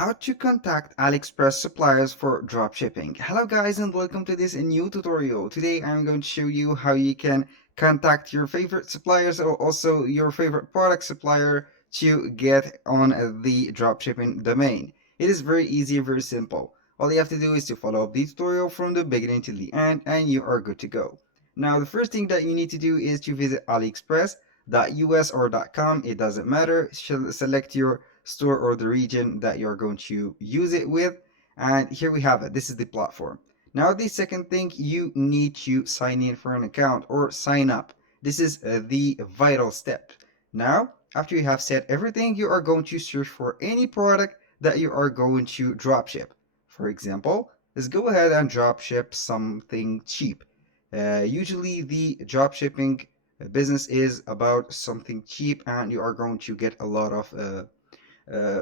How to contact AliExpress suppliers for dropshipping. Hello guys and welcome to this new tutorial. Today I'm going to show you how you can contact your favorite suppliers or also your favorite product supplier to get on the dropshipping domain. It is very easy, very simple. All you have to do is to follow up the tutorial from the beginning to the end and you are good to go. Now the first thing that you need to do is to visit aliexpress.us or .com. It doesn't matter. Select your store or the region that you're going to use it with, and here we have it. This is the platform. Now the second thing, you need to sign in for an account or sign up. This is the vital step. Now after you have set everything, you are going to search for any product that you are going to dropship. For example, let's go ahead and dropship something cheap. Usually the dropshipping business is about something cheap and you are going to get a lot of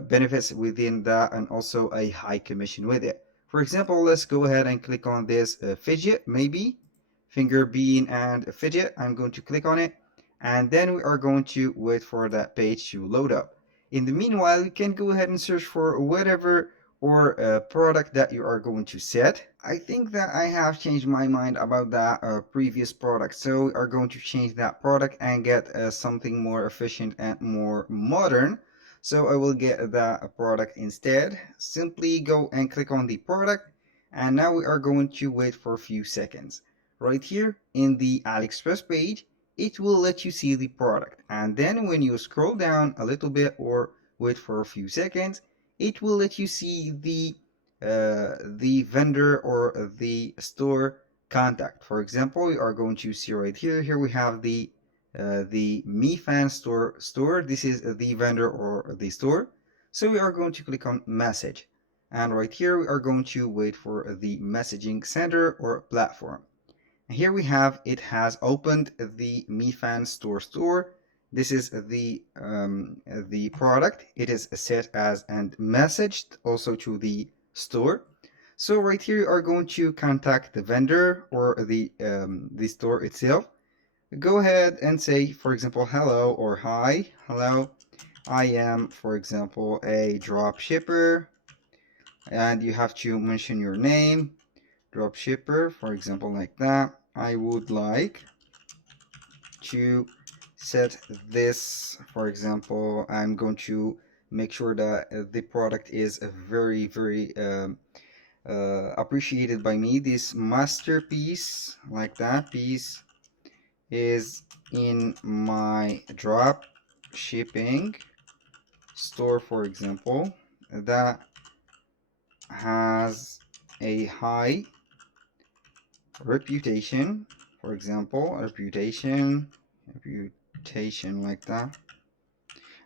benefits within that and also a high commission with it. For example, let's go ahead and click on this fidget, maybe finger bean and fidget. I'm going to click on it and then we are going to wait for that page to load up. In the meanwhile, you can go ahead and search for whatever or product that you are going to set. I think that I have changed my mind about that previous product, so we are going to change that product and get something more efficient and more modern. So I will get that product instead. Simply go and click on the product and now we are going to wait for a few seconds. Right here in the AliExpress page, it will let you see the product, and then when you scroll down a little bit or wait for a few seconds, it will let you see the vendor or the store contact. For example, we are going to see right here. Here we have the MeFan store. This is the vendor or the store. So we are going to click on message, and right here we are going to wait for the messaging center or platform. And here we have, it has opened the MeFan store. This is the product. It is set as and messaged also to the store. So right here you are going to contact the vendor or the store itself. Go ahead and say, for example, hello or hi. Hello, I am, for example, a drop shipper, and you have to mention your name, drop shipper, for example, like that. I would like to set this, for example, I'm going to make sure that the product is very appreciated by me. This masterpiece, like that, piece is in my drop shipping store, for example, that has a high reputation, for example, reputation like that,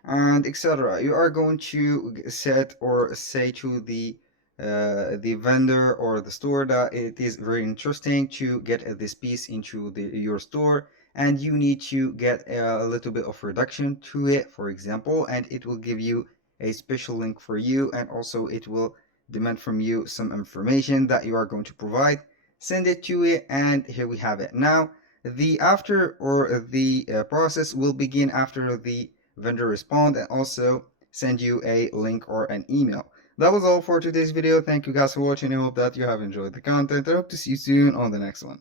and etc. You are going to set or say to the vendor or the store that it is very interesting to get this piece into your store, and you need to get a little bit of reduction to it, for example, and it will give you a special link for you, and also it will demand from you some information that you are going to provide. Send it to it, and here we have it. Now the after or the process will begin after the vendor respond and also send you a link or an email. That was all for today's video. Thank you guys for watching. I hope that you have enjoyed the content. I hope to see you soon on the next one.